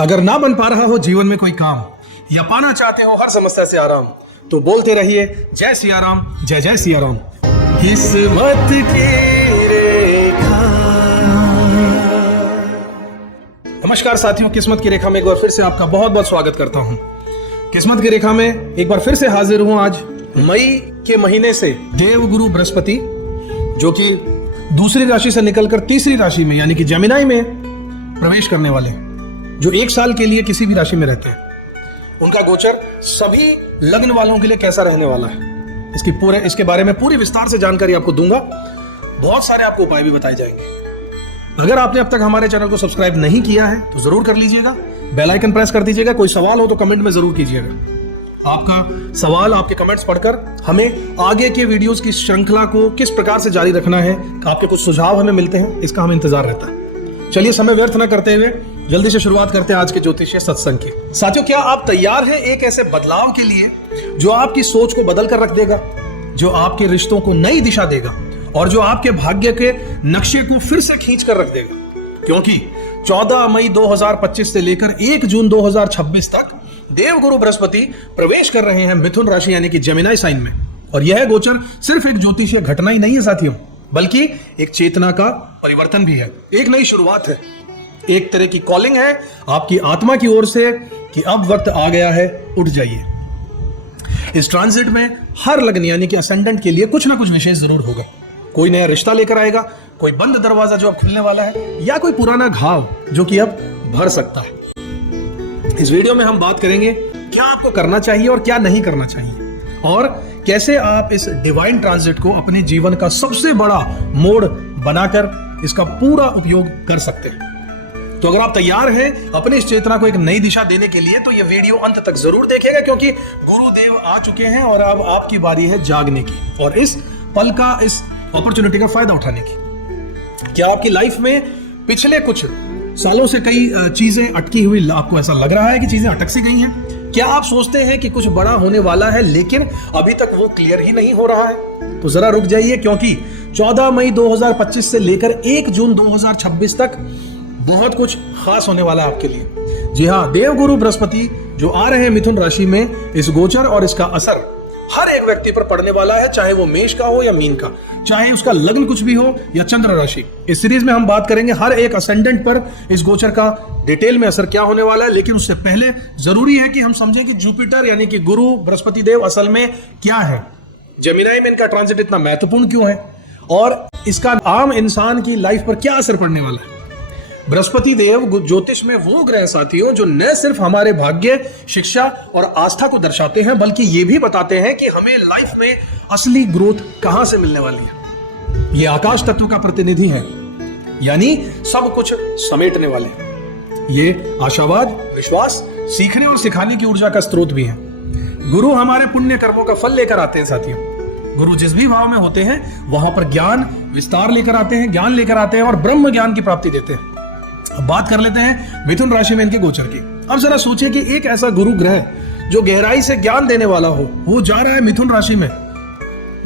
अगर ना बन पा रहा हो जीवन में कोई काम या पाना चाहते हो हर समस्या से आराम, तो बोलते रहिए जय सिया राम, जय जय सिया राम। किस्मत की रेखा। नमस्कार साथियों, किस्मत की रेखा में एक बार फिर से आपका बहुत बहुत स्वागत करता हूं। किस्मत की रेखा में एक बार फिर से हाजिर हूं। आज मई के महीने से देवगुरु बृहस्पति, जो कि दूसरी राशि से निकलकर तीसरी राशि में यानी कि जेमिनी में प्रवेश करने वाले, जो एक साल के लिए किसी भी राशि में रहते हैं, उनका गोचर सभी लग्न वालों के लिए कैसा रहने वाला है, इसके बारे में पूरी विस्तार से जानकारी आपको दूंगा। बहुत सारे आपको उपाय भी बताए जाएंगे। अगर आपने अब तक हमारे चैनल को सब्सक्राइब नहीं किया है तो जरूर कर लीजिएगा, बेल आइकन प्रेस कर दीजिएगा। कोई सवाल हो तो कमेंट में जरूर कीजिएगा। आपका सवाल, आपके कमेंट्स पढ़कर हमें आगे के वीडियोस की श्रृंखला को किस प्रकार से जारी रखना है, आपके कुछ सुझाव हमें मिलते हैं, इसका हमें इंतजार रहता है। चलिए समय व्यर्थ न करते हुए जल्दी से शुरुआत करते हैं आज के ज्योतिषीय सत्संग की। साथियों, क्या आप तैयार हैं एक ऐसे बदलाव के लिए जो आपकी सोच को बदल कर रख देगा, जो आपके रिश्तों को नई दिशा देगा और जो आपके भाग्य के नक्शे को फिर से खींच कर रख देगा? क्योंकि 14 मई 2025 से लेकर 1 जून 2026 तक देवगुरु बृहस्पति प्रवेश कर रहे हैं मिथुन राशि यानी कि जेमिनी साइन में। और यह गोचर सिर्फ एक ज्योतिषीय घटना ही नहीं है साथियों, बल्कि एक चेतना का परिवर्तन भी है, एक नई शुरुआत है, एक तरह की कॉलिंग है आपकी आत्मा की ओर से कि अब वक्त आ गया है, उठ जाइए। इस ट्रांजिट में हर लग्न यानी कि असेंडेंट के लिए कुछ ना कुछ विशेष जरूर होगा। कोई नया रिश्ता लेकर आएगा, कोई बंद दरवाजा जो अब खुलने वाला है, या कोई पुराना घाव जो कि अब भर सकता है। इस वीडियो में हम बात करेंगे क्या आपको करना चाहिए और क्या नहीं करना चाहिए, और कैसे आप इस डिवाइन ट्रांजिट को अपने जीवन का सबसे बड़ा मोड़ बनाकर इसका पूरा उपयोग कर सकते हैं। तो अगर आप तैयार हैं अपनी इस चेतना को एक नई दिशा देने के लिए, तो यह वीडियो अंत तक जरूर देखिएगा, क्योंकि गुरुदेव आ चुके हैं और अब आपकी बारी है जागने की और इस पल का, इस अपॉर्चुनिटी का फायदा उठाने की। क्या आपकी लाइफ में पिछले कुछ सालों से कई चीजें अटकी हुई, आपको ऐसा लग रहा है कि चीजें अटक सी गई हैं? क्या आप सोचते हैं कि कुछ बड़ा होने वाला है लेकिन अभी तक वो क्लियर ही नहीं हो रहा है? तो जरा रुक जाइए, क्योंकि 14 मई 2025 से लेकर 1 जून 2026 तक बहुत कुछ खास होने वाला है आपके लिए। जी हाँ, देवगुरु बृहस्पति जो आ रहे हैं मिथुन राशि में, इस गोचर और इसका असर हर एक व्यक्ति पर पड़ने वाला है, चाहे वो मेष का हो या मीन का, चाहे उसका लग्न कुछ भी हो या चंद्र राशि। इस सीरीज में हम बात करेंगे हर एक असेंडेंट पर इस गोचर का डिटेल में असर क्या होने वाला है। लेकिन उससे पहले जरूरी है कि हम समझें कि जुपिटर यानी कि गुरु बृहस्पति देव असल में क्या है, जेमिनी में इनका ट्रांजिट इतना महत्वपूर्ण क्यों है, और इसका आम इंसान की लाइफ पर क्या असर पड़ने वाला है। बृहस्पति देव ज्योतिष में वो ग्रह साथियों जो न सिर्फ हमारे भाग्य, शिक्षा और आस्था को दर्शाते हैं, बल्कि ये भी बताते हैं कि हमें लाइफ में असली ग्रोथ कहां से मिलने वाली है। ये आकाश तत्व का प्रतिनिधि है, यानी सब कुछ समेटने वाले हैं। ये आशावाद, विश्वास, सीखने और सिखाने की ऊर्जा का स्रोत भी है। गुरु हमारे पुण्य कर्मों का फल लेकर आते हैं साथियों। गुरु जिस भी भाव में होते हैं वहां पर ज्ञान विस्तार लेकर आते हैं, ज्ञान लेकर आते हैं और ब्रह्म ज्ञान की प्राप्ति देते हैं। अब बात कर लेते हैं मिथुन राशि में इनके गोचर की। अब जरा सोचिए कि एक ऐसा गुरु ग्रह जो गहराई से ज्ञान देने वाला हो, वो जा रहा है मिथुन राशि में,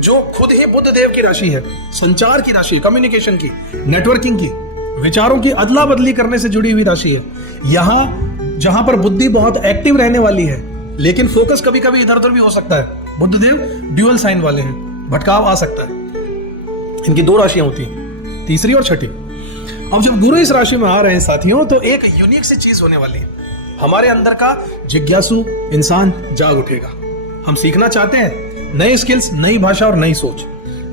जो खुद ही बुध देव की राशि है, संचार की राशि, कम्युनिकेशन की, नेटवर्किंग की, विचारों की अदला बदली करने से जुड़ी हुई राशि है। यहां जहां पर बुद्धि बहुत एक्टिव रहने वाली है, लेकिन फोकस कभी कभी इधर उधर भी हो सकता है। बुध देव ड्यूअल साइन वाले हैं, भटकाव आ सकता है। इनकी 2 राशियां होती हैं, तीसरी और छठी। अब जब गुरु इस राशि में आ रहे हैं साथियों, तो एक यूनिक सी चीज होने वाली है। हमारे अंदर का जिज्ञासु इंसान जाग उठेगा। हम सीखना चाहते हैं नई स्किल्स, नई भाषा और नई सोच,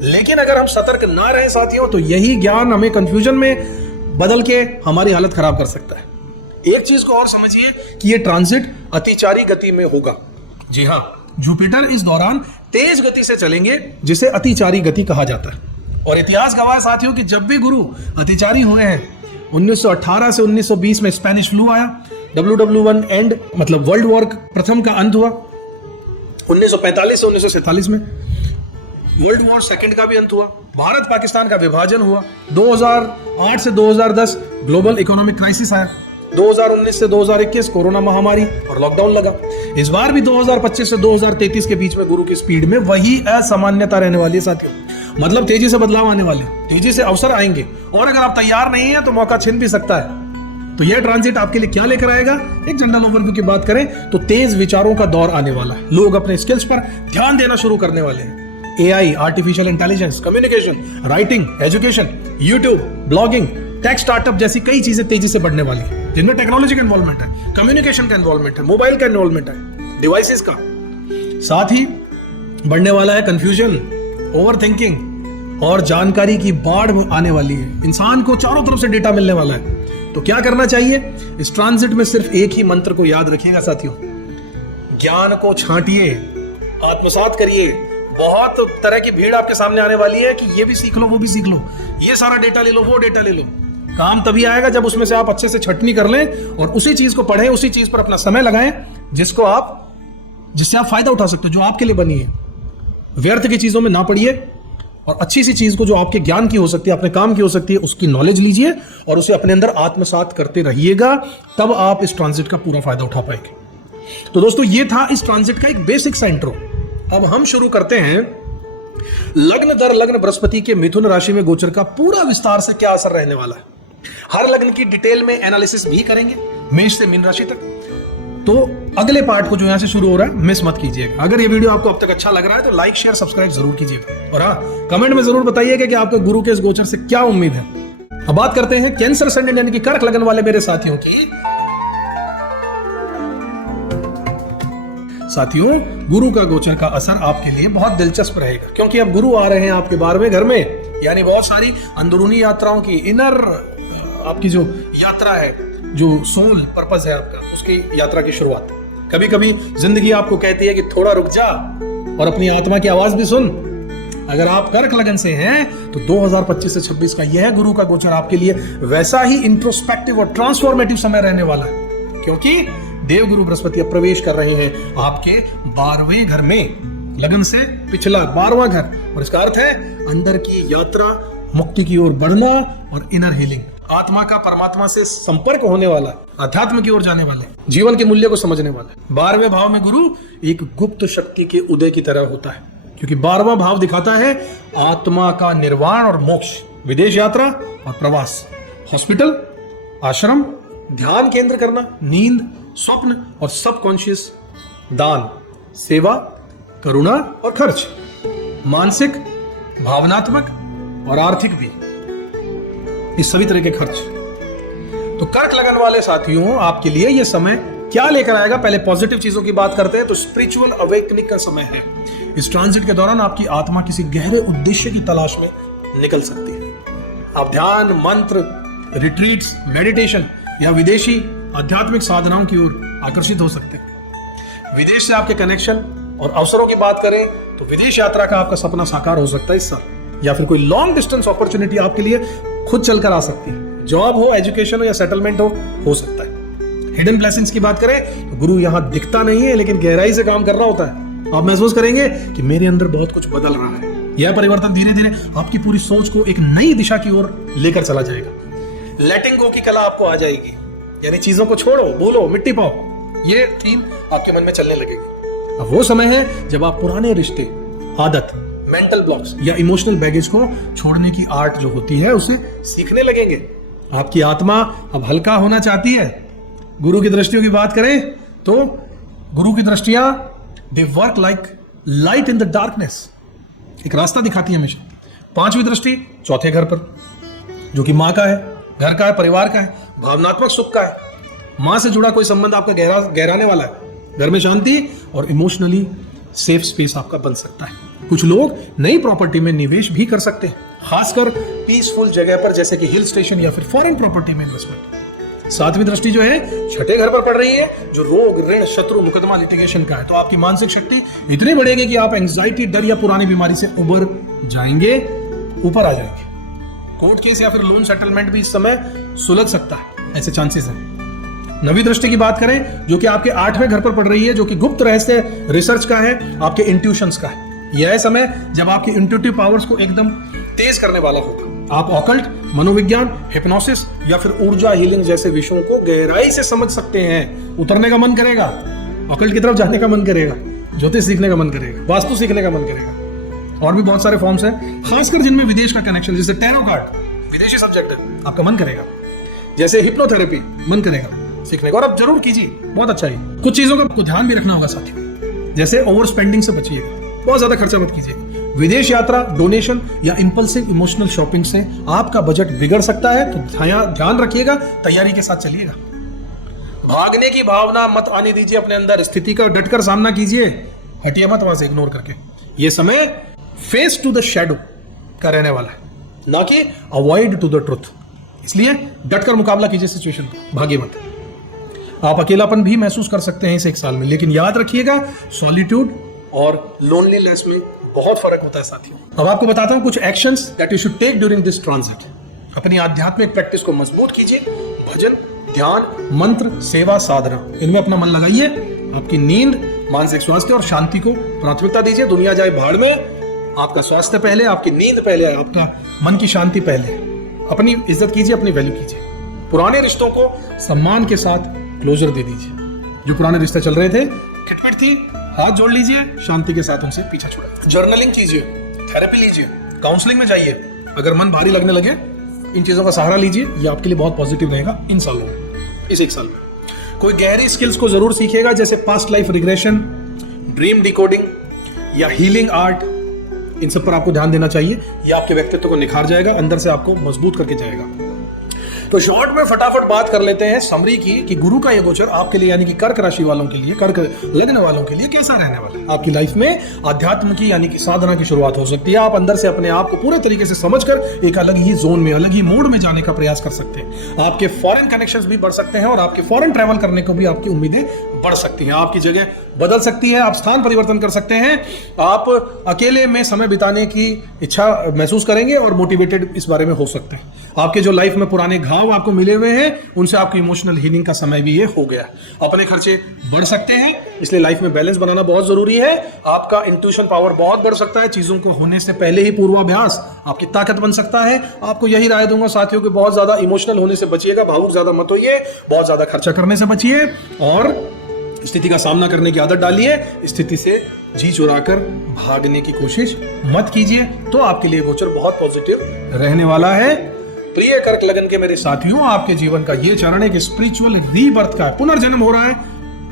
लेकिन अगर हम सतर्क ना रहे साथियों, तो यही ज्ञान हमें कंफ्यूजन में बदल के हमारी हालत खराब कर सकता है। एक चीज को और समझिए कि ये ट्रांजिट अतिचारी गति में होगा। जी हाँ, जुपिटर इस दौरान तेज गति से चलेंगे, जिसे अतिचारी गति कहा जाता है। और इतिहास गवाह साथियों कि जब भी गुरु अतिचारी हुए हैं, 1918 से 1920 में स्पेनिश फ्लू आया, WW1 एंड मतलब वर्ल्ड वॉर प्रथम का अंत हुआ, 1945 से 1947 में वर्ल्ड वॉर सेकंड का भी अंत हुआ, भारत पाकिस्तान का विभाजन हुआ, 2008 से 2010 ग्लोबल इकोनॉमिक क्राइसिस आया, 2019 से 2021 कोरोना महामारी और लॉकडाउन लगा। इस बार भी 2025 से 2033 के बीच में गुरु की स्पीड में वही असामान्यता रहने वाली है साथियों। मतलब तेजी से बदलाव आने वाले, तेजी से अवसर आएंगे, और अगर आप तैयार नहीं हैं तो मौका छिन भी सकता है। तो यह ट्रांजिट आपके लिए क्या लेकर आएगा? एक जनरल ओवरव्यू की बात करें तो तेज विचारों का दौर आने वाला है। लोग अपने स्किल्स पर ध्यान देना शुरू करने वाले हैं। AI, artificial intelligence, communication, writing, education, YouTube, blogging, tech startup जैसी कई चीजें तेजी से बढ़ने वाली है, जिनमें टेक्नोलॉजी का इन्वॉल्वमेंट है, कम्युनिकेशन का इन्वॉल्वमेंट है, मोबाइल का इन्वॉल्वमेंट है, डिवाइसेस का। साथ ही बढ़ने वाला है कंफ्यूजन, ओवरथिंकिंग और जानकारी की बाढ़ आने वाली है। इंसान को चारों तरफ से डेटा मिलने वाला है। तो क्या करना चाहिए? इस ट्रांजिट में सिर्फ एक ही मंत्र को याद रखिएगा साथियों, ज्ञान को छांटिए, आत्मसात करिए। बहुत तरह की भीड़ आपके सामने आने वाली है कि ये भी सीख लो, वो भी सीख लो, ये सारा डेटा ले लो, वो डेटा ले लो। काम तभी आएगा जब उसमें से आप अच्छे से छटनी कर लें और उसी चीज को पढ़ें, उसी चीज पर अपना समय लगाएं जिससे आप फायदा उठा सकते हो, जो आपके लिए बनी है। व्यर्थ की चीजों में ना पड़िए और अच्छी सी चीज को जो आपके ज्ञान की हो सकती है, अपने काम की हो सकती है, उसकी नॉलेज लीजिए और उसे अपने अंदर आत्मसात करते रहिएगा। तब आप इस ट्रांजिट का पूरा फायदा उठा पाएंगे। तो दोस्तों, ये था इस ट्रांजिट का एक बेसिक सा इंट्रो। अब हम शुरू करते हैं लग्न दर लग्न बृहस्पति के मिथुन राशि में गोचर का पूरा विस्तार से क्या असर रहने वाला है। हर लग्न की डिटेल में एनालिसिस भी करेंगे, मेष से मीन राशि तक। तो अगले पार्ट को जो यहां से शुरू हो रहा है, मिस मत कीजिएगा। अगर ये वीडियो आपको अब तक अच्छा लग रहा है तो लाइक, शेयर, सब्सक्राइब जरूर कीजिएगा और हाँ, कमेंट में जरूर बताइएगा कि आपके गुरु के इस गोचर से क्या उम्मीद है। अब बात करते हैं कैंसर सन यानी कि कर्क लगन वाले मेरे साथियों की। साथियों, गुरु का गोचर का असर आपके लिए बहुत दिलचस्प रहेगा, क्योंकि अब गुरु आ रहे हैं आपके 12वें घर में, यानी बहुत सारी अंदरूनी यात्राओं की, इनर आपकी जो यात्रा है, जो सोल पर्पस है आपका, उसकी यात्रा की शुरुआत। कभी कभी जिंदगी आपको कहती है कि थोड़ा रुक जा और अपनी आत्मा की आवाज भी सुन। अगर आप कर्क लगन से हैं तो 2025 से 26 का यह गुरु का गोचर आपके लिए वैसा ही इंट्रोस्पेक्टिव और ट्रांसफॉर्मेटिव समय रहने वाला है, क्योंकि देवगुरु बृहस्पति अब प्रवेश कर रहे हैं आपके 12वें घर में, लगन से पिछला 12वां घर। और इसका अर्थ है अंदर की यात्रा, मुक्ति की ओर बढ़ना और इनर हीलिंग, आत्मा का परमात्मा से संपर्क होने वाला, अध्यात्म की ओर जाने वाले, जीवन के मूल्य को समझने वाला। 12वें भाव में गुरु एक गुप्त शक्ति के उदय की तरह होता है, क्योंकि 12वां भाव दिखाता है आत्मा का निर्वाण और मोक्ष, विदेश यात्रा और प्रवास, हॉस्पिटल, आश्रम, ध्यान केंद्र करना, नींद, स्वप्न और सबकॉन्शियस, दान, सेवा, करुणा और खर्च, मानसिक, भावनात्मक और आर्थिक भी, इस सभी तरह के खर्च। तो कर्क लगन वाले साथियों, आपके लिए यह समय क्या लेकर आएगा? पहले पॉजिटिव चीजों की बात करते हैं तो स्पिरिचुअल अवेकनिंग का समय है। इस ट्रांजिट के दौरान आपकी आत्मा किसी गहरे उद्देश्य की तलाश में निकल सकती है। आप ध्यान, मंत्र, रिट्रीट्स, मेडिटेशन या विदेशी आध्यात्मिक साधनाओं की ओर आकर्षित हो सकते हैं। विदेश से आपके कनेक्शन और अवसरों की बात करें तो विदेश यात्रा का आपका सपना साकार हो सकता है इस साल, या फिर कोई लॉन्ग डिस्टेंस अपॉर्चुनिटी आपके लिए खुद चलकर आ सकती है। जॉब हो, एजुकेशन हो या सेटलमेंट हो सकता है। हिडन ब्लेसिंग्स की बात करें तो गुरु यहां दिखता नहीं है, लेकिन गहराई से काम कर रहा होता है। आप महसूस करेंगे कि मेरे अंदर बहुत कुछ बदल रहा है। यह परिवर्तन धीरे धीरे आपकी पूरी सोच को एक नई दिशा की ओर लेकर चला जाएगा। लेटिंग गो की कला आपको आ जाएगी, यानी चीजों को छोड़ो, भूलो, मिट्टी पाओ, ये थीम आपके मन में चलने लगेगी। अब वो समय है जब आप पुराने रिश्ते, आदत, मेंटल ब्लॉक्स या इमोशनल बैगेज को छोड़ने की आर्ट जो होती है उसे सीखने लगेंगे। आपकी आत्मा अब हल्का होना चाहती है। गुरु की दृष्टियों की बात करें तो गुरु की दृष्टियां they work like light in the darkness, एक रास्ता दिखाती है हमेशा। 5वीं दृष्टि चौथे घर पर, जो कि माँ का है, घर का है, परिवार का है, भावनात्मक सुख का है। मां से जुड़ा कोई संबंध आपका गहराने वाला है। घर में शांति और इमोशनली सेफ स्पेस आपका बन सकता है। कुछ लोग नई प्रॉपर्टी में निवेश भी कर सकते हैं, खासकर पीसफुल जगह पर, जैसे कि हिल स्टेशन या फिर फॉरेन प्रॉपर्टी में इन्वेस्टमेंट। 7वीं दृष्टि जो है छठे घर पर पड़ रही है, जो रोग, ऋण, शत्रु, मुकदमा, लिटिगेशन का है। तो आपकी मानसिक शक्ति इतनी बढ़ेगी कि आप एंजाइटी, डर या पुरानी बीमारी से उबर जाएंगे, ऊपर आ जाएंगे। कोर्ट केस या फिर लोन सेटलमेंट भी इस समय सुलझ सकता है, ऐसे चांसेस हैं। 9वीं दृष्टि की बात करें जो कि आपके 8वें घर पर पड़ रही है, जो कि गुप्त रहस्य रिसर्च का है, आपके इंट्यूशंस का है। यह समय जब आपकी इंट्यूटिव पावर्स को एकदम तेज करने वाला होगा। आप ऑकल्ट, मनोविज्ञान, हिप्नोसिस या फिर ऊर्जा हीलिंग जैसे विषयों को गहराई से समझ सकते हैं। उतरने का मन करेगा, ऑकल्ट की तरफ जाने का मन करेगा, ज्योतिष सीखने का मन करेगा, वास्तु सीखने का मन करेगा। और भी बहुत सारे फॉर्म्स हैं, खासकर जिनमें विदेश का कनेक्शन, जैसे टैरो कार्ड, विदेशी सब्जेक्ट है, आपका मन करेगा। जैसे हिप्नोथेरेपी मन करेगा सीखने का, और आप जरूर कीजिए, बहुत अच्छा है। कुछ चीजों का आपको ध्यान भी रखना होगा साथियों, जैसे ओवर स्पेंडिंग से बचिएगा, बहुत ज्यादा खर्चा मत कीजिएगा। विदेश यात्रा, डोनेशन या इंपल्सिव इमोशनल शॉपिंग से आपका बजट बिगड़ सकता है, तो ध्यान रखिएगा, तैयारी के साथ चलिएगा। भागने की भावना मत आने दीजिए अपने अंदर, स्थिति का डटकर सामना कीजिए, हटिए मत वहां से इग्नोर करके। यह समय फेस टू द शैडो का रहने वाला है, ना कि अवॉइड टू द ट्रुथ। इसलिए डटकर मुकाबला कीजिए सिचुएशन का, भागिए मत। आप अकेलापन भी महसूस कर सकते हैं इस एक साल में, लेकिन याद रखिएगा सॉलिट्यूड और लोनलीनेस में बहुत फर्क होता है साथियों। अब आपको बताता हूं कुछ actions that you should take during this transit. अपनी आध्यात्मिक प्रैक्टिस को मजबूत कीजिए, भजन, ध्यान, मंत्र, सेवा, साधना, इनमें अपना मन लगाइए। आपकी नींद, मानसिक स्वास्थ्य और शांति को प्राथमिकता दीजिए। दुनिया जाए भाड़ में, आपका स्वास्थ्य पहले, आपकी नींद पहले, आपका मन की शांति पहले। अपनी इज्जत कीजिए, अपनी वैल्यू कीजिए। पुराने रिश्तों को सम्मान के साथ क्लोजर दे दीजिए। जो पुराने रिश्ते चल रहे थे, खिटपिट थी, हाथ जोड़ लीजिए, शांति के साथ उनसे पीछा छोड़िए। जर्नलिंग कीजिए, थेरेपी लीजिए, काउंसलिंग में जाइए। अगर मन भारी लगने लगे, इन चीजों का सहारा लीजिए, ये आपके लिए बहुत पॉजिटिव रहेगा इन सालों में, इस एक साल में। कोई गहरी स्किल्स को जरूर सीखिएगा, जैसे past life regression, dream decoding या हीलिंग आर्ट। इन सब पर आपको ध्यान देना चाहिए, ये आपके व्यक्तित्व को निखार जाएगा, अंदर से आपको मजबूत करके जाएगा। तो शॉर्ट में फटाफट बात कर लेते हैं समरी की कि गुरु का ये गोचर आपके लिए, यानी कि कर्क राशि वालों के लिए, कर्क लग्न वालों के लिए कैसा रहने वाला है। आपकी लाइफ में अध्यात्म की, यानी कि साधना की शुरुआत हो सकती है। आप अंदर से अपने आप को पूरे तरीके से समझकर एक अलग ही जोन में, अलग ही मोड में जाने का प्रयास कर सकते हैं। आपके फॉरेन कनेक्शंस भी बढ़ सकते हैं और आपके फॉरेन ट्रैवल करने को भी आपकी उम्मीदें बढ़ सकती हैं। आपकी जगह बदल सकती है, आप स्थान परिवर्तन कर सकते हैं, आप अकेले में समय बिताने की इच्छा महसूस करेंगे और मोटिवेटेड इस बारे में हो सकते हैं। आपके जो लाइफ में पुराने घाव आपको मिले हुए हैं, उनसे आपकी इमोशनल हीलिंग का समय भी ये हो गया। अपने खर्चे बढ़ सकते हैं, इसलिए लाइफ में बैलेंस बनाना बहुत जरूरी है। आपका इंट्यूशन पावर बहुत बढ़ सकता है, चीजों को होने से पहले ही पूर्वाभ्यास आपकी ताकत बन सकता है। आपको यही राय दूंगा साथियों कि बहुत ज्यादा इमोशनल होने से बचिएगा, भावुक ज्यादा मत होइए, बहुत ज्यादा खर्चा करने से बचिए और स्थिति का सामना करने की आदत डालिए। स्थिति से जी चुराकर भागने की कोशिश मत कीजिए, तो आपके लिए गोचर बहुत पॉजिटिव रहने वाला है। प्रिय कर्क लगन के मेरे साथियों, आपके जीवन का ये चरण एक स्पिरिचुअल रीबर्थ का है, पुनर्जन्म हो रहा है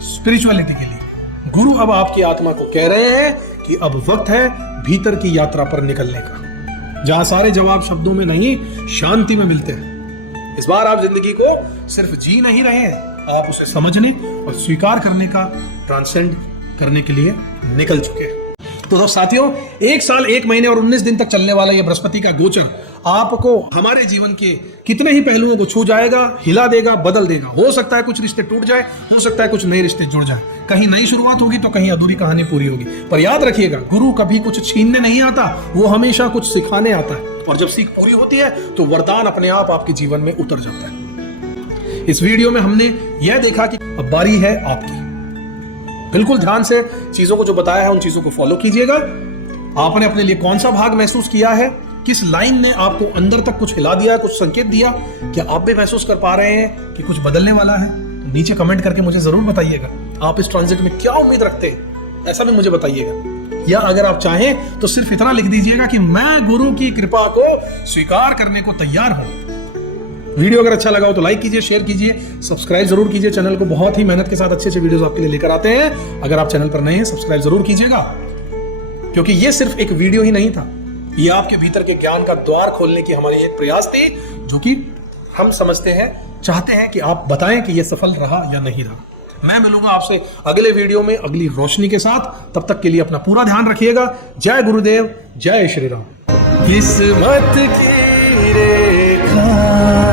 स्पिरिचुअलिटी के लिए। गुरु अब आपकी आत्मा को कह रहे हैं कि अब वक्त है भीतर की यात्रा पर निकलने का, जहां सारे जवाब शब्दों में नहीं, शांति में मिलते हैं। इस बार आप जिंदगी को सिर्फ जी नहीं रहे हैं, आप उसे समझने और स्वीकार करने का, ट्रांसेंड करने के लिए निकल चुके हैं। तो साथियों, 1 साल 1 महीने और 19 दिन तक चलने वाला यह बृहस्पति का गोचर आपको हमारे जीवन के कितने ही पहलुओं को छू जाएगा, हिला देगा, बदल देगा। हो सकता है कुछ रिश्ते टूट जाए, हो सकता है कुछ नए रिश्ते जुड़ जाए, कहीं नई शुरुआत होगी तो कहीं अधूरी कहानी पूरी होगी। पर याद रखिएगा, गुरु कभी कुछ छीनने नहीं आता, वो हमेशा कुछ सिखाने आता है। और जब सीख पूरी होती है तो वरदान अपने आप आपके जीवन में उतर जाता है। इस वीडियो में हमने यह देखा कि अब बारी है आपकी। बिल्कुल ध्यान से चीजों को जो बताया है उन चीजों को फॉलो कीजिएगा। आपने अपने लिए कौन सा भाग महसूस किया है, किस लाइन ने आपको अंदर तक कुछ हिला दिया है, कुछ संकेत दिया, क्या आप भी महसूस कर पा रहे हैं कि कुछ बदलने वाला है? तो नीचे कमेंट करके मुझे जरूर बताइएगा। आप इस ट्रांजिट में क्या उम्मीद रखते हैं, ऐसा भी मुझे बताइएगा। या अगर आप चाहें तो सिर्फ इतना लिख दीजिएगा कि मैं गुरु की कृपा को स्वीकार करने को तैयार हूं। वीडियो अगर अच्छा लगा हो तो लाइक कीजिए, शेयर कीजिए, सब्सक्राइब जरूर कीजिए चैनल को। बहुत ही मेहनत के साथ अच्छे अच्छे वीडियोस आपके लिए लेकर आते हैं। अगर आप चैनल पर नए हैं, सब्सक्राइब जरूर कीजिएगा, क्योंकि ये सिर्फ एक वीडियो ही नहीं था, ये आपके भीतर के ज्ञान का द्वार खोलने की हमारी एक प्रयास थी, जो कि हम समझते हैं, चाहते हैं कि आप बताएं कि ये सफल रहा या नहीं रहा। मैं मिलूंगा आपसे अगले वीडियो में अगली रोशनी के साथ। तब तक के लिए अपना पूरा ध्यान रखिएगा। जय गुरुदेव, जय श्री राम। किस्मत की रेखा